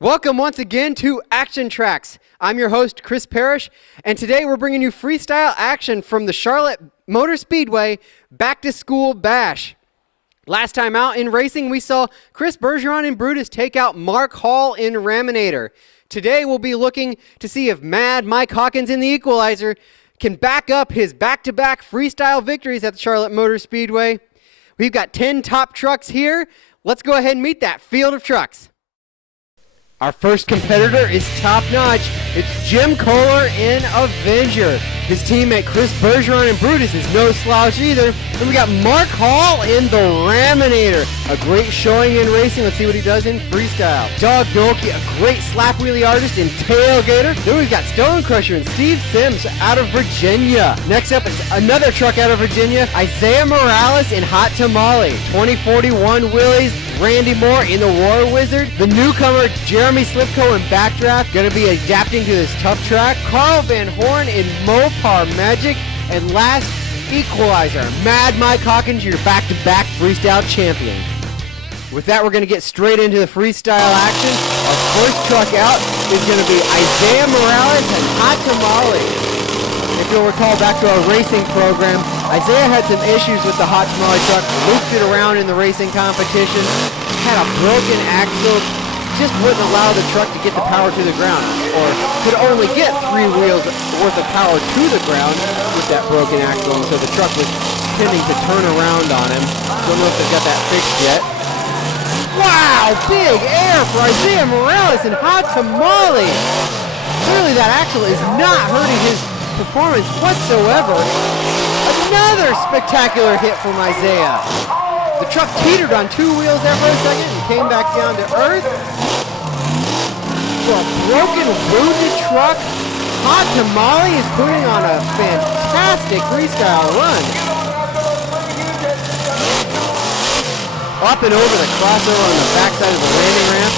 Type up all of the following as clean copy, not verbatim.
Welcome once again to Actiontracks. I'm your host, Chris Parrish, and today we're bringing you freestyle action from the Charlotte Motor Speedway Back to School Bash. Last time out in racing, we saw Chris Bergeron and Brutus take out Mark Hall in Raminator. Today we'll be looking to see if Mad Mike Hawkins in the Equalizer can back up his back-to-back freestyle victories at the Charlotte Motor Speedway. We've got 10 top trucks here. Let's go ahead and meet that field of trucks. Our first competitor is top-notch. It's Jim Kohler in Avenger. His teammate Chris Bergeron and Brutus is no slouch either. And we got Mark Hall in the Raminator. A great showing in racing. Let's see what he does in freestyle. Doug Nolte, a great slap wheelie artist in Tailgator. Then we've got Stone Crusher and Steve Sims out of Virginia. Next up is another truck out of Virginia, Isaiah Morales in Hot Tamale. 2041 wheelies. Randy Moore in the War Wizard. The newcomer Jeremy Slipko in Backdraft, going to be adapting to this tough track. Carl Van Horn in Mopar Magic. And last, Equalizer, Mad Mike Hawkins, your back-to-back freestyle champion. With that, we're going to get straight into the freestyle action. Our first truck out is going to be Isaiah Morales and Hot Tamale. If you'll recall back to our racing program, Isaiah had some issues with the Hot Tamale truck, looped it around in the racing competition, had a broken axle, just wouldn't allow the truck to get the power to the ground, or could only get 3 wheels worth of power to the ground with that broken axle, and so the truck was tending to turn around on him. Don't know if they've got that fixed yet. Wow, big air for Isaiah Morales and Hot Tamale. Clearly that axle is not hurting his performance whatsoever. Another spectacular hit from Isaiah. The truck teetered on 2 wheels there for a second and came back down to earth. For a broken, wounded truck, Hot Tamale is putting on a fantastic freestyle run. Up and over the crossover on the backside of the landing ramp.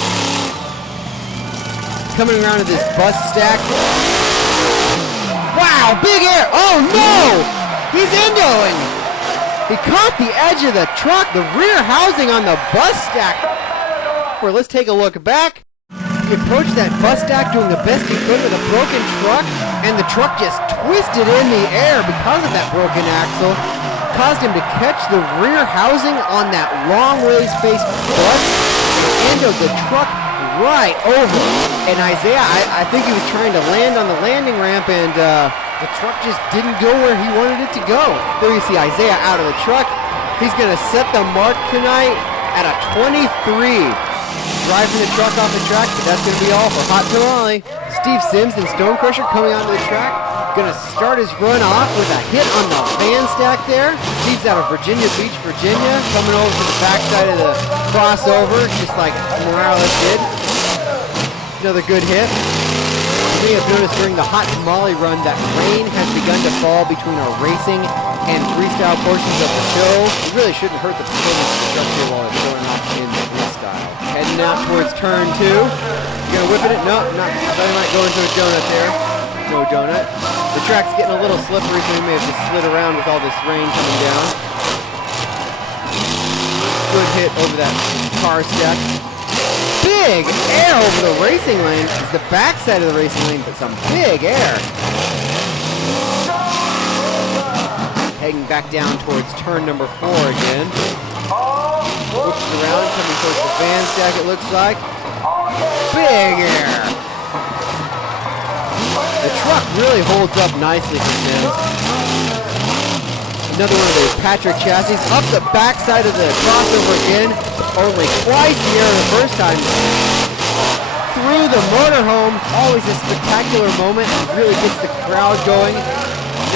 Coming around to this bus stack. Wow, big air! Oh no! He's endoing! He caught the edge of the truck, the rear housing on the bus stack. Let's take a look back. He approached that bus stack doing the best he could with a broken truck, and the truck just twisted in the air because of that broken axle. Caused him to catch the rear housing on that long ways faced bus and endoed the truck right over. And Isaiah, I think he was trying to land on the landing ramp, and the truck just didn't go where he wanted it to go. There you see Isaiah out of the truck. He's going to set the mark tonight at a 23. Driving the truck off the track, but that's going to be all for Hot Tamale. Steve Sims and Stone Crusher coming onto the track. Going to start his run off with a hit on the van stack there. Steve's out of Virginia Beach, Virginia. Coming over to the backside of the crossover, just like Morales did. Another good hit. You may have noticed during the Hot Tamale run that rain has begun to fall between our racing and freestyle portions of the show. It really shouldn't hurt the performance of the truck here while it's going off in the freestyle. Heading out towards turn 2. You gonna whip it? No, not. I thought he might go into a donut there. No donut. The track's getting a little slippery, so he may have just slid around with all this rain coming down. Good hit over that car stack. Big air over the racing lane. It's the backside of the racing lane, but some big air. Heading back down towards turn number 4 again. Whoops around, coming towards the van stack it looks like. Big air. The truck really holds up nicely for Sims. Another one of those Patrick chassis. Up the backside of the crossover again. Only twice the air the first time. Through the motorhome. Always a spectacular moment. It really gets the crowd going.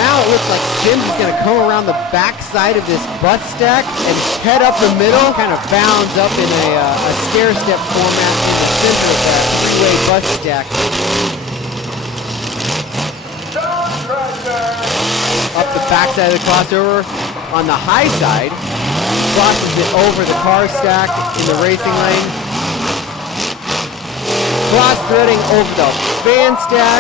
Now it looks like Sims is going to come around the backside of this bus stack and head up the middle. Kind of bounds up in a stair-step format in the center of that 3-way bus stack. Up the backside of the crossover on the high side. Crosses it over the car stack in the racing lane. Cross-threading over the van stack.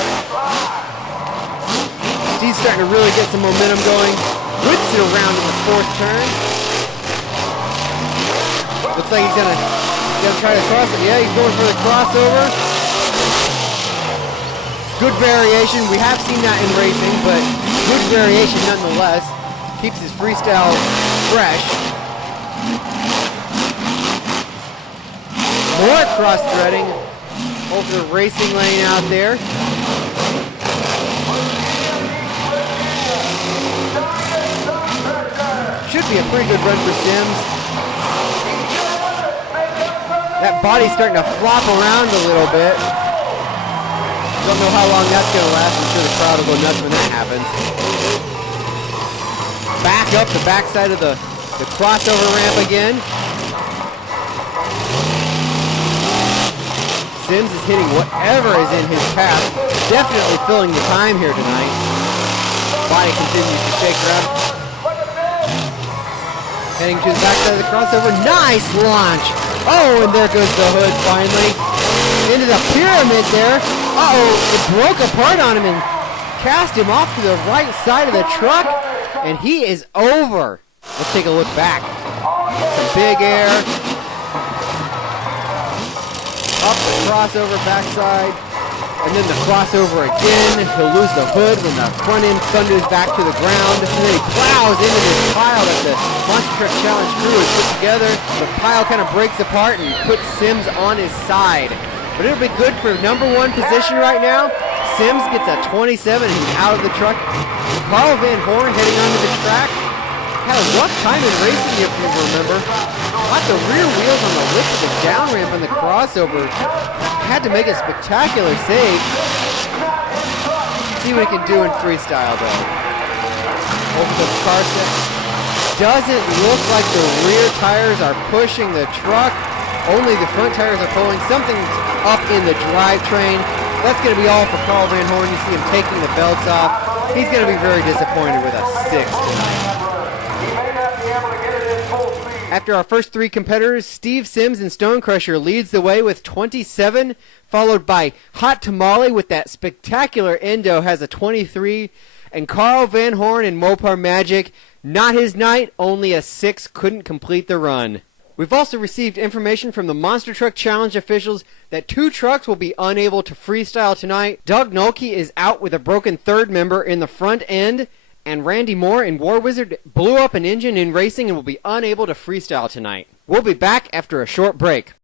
He's starting to really get some momentum going. Whips it around in the 4th turn. Looks like he's going to gonna try to cross it. Yeah, he's going for the crossover. Good variation. We have seen that in racing, but good variation nonetheless. Keeps his freestyle fresh. More cross-threading over the racing lane out there. Should be a pretty good run for Sims. That body's starting to flop around a little bit. Don't know how long that's going to last. I'm sure the crowd will go nuts when that happens. Back up the backside of the crossover ramp again. Sims is hitting whatever is in his path. Definitely filling the time here tonight. Body continues to shake around. Heading to the backside of the crossover. Nice launch. Oh, and there goes the hood finally. Into the pyramid there. Uh-oh, it broke apart on him and cast him off to the right side of the truck. And he is over. Let's take a look back. Some big air. Up the crossover backside. And then the crossover again. He'll lose the hood when the front end thunders back to the ground. And then he plows into this pile that the Monster Truck Challenge crew has put together. The pile kind of breaks apart and puts Sims on his side. But it'll be good for number one position right now. Sims gets a 27 and he's out of the truck. Carl Van Horn heading onto the track. Had a rough time in racing, if you remember. Got the rear wheels on the lip of the down ramp on the crossover. Had to make a spectacular save. See what he can do in freestyle, though. Over the car set. Doesn't look like the rear tires are pushing the truck. Only the front tires are pulling. Something's up in the drivetrain. That's going to be all for Carl Van Horn. You see him taking the belts off. He's going to be very disappointed with a 6 tonight. After our first three competitors, Steve Sims and Stonecrusher leads the way with 27, followed by Hot Tamale with that spectacular endo has a 23, and Carl Van Horn and Mopar Magic, not his night, only a 6, couldn't complete the run. We've also received information from the Monster Truck Challenge officials that 2 trucks will be unable to freestyle tonight. Doug Nolke is out with a broken third member in the front end, and Randy Moore in War Wizard blew up an engine in racing and will be unable to freestyle tonight. We'll be back after a short break.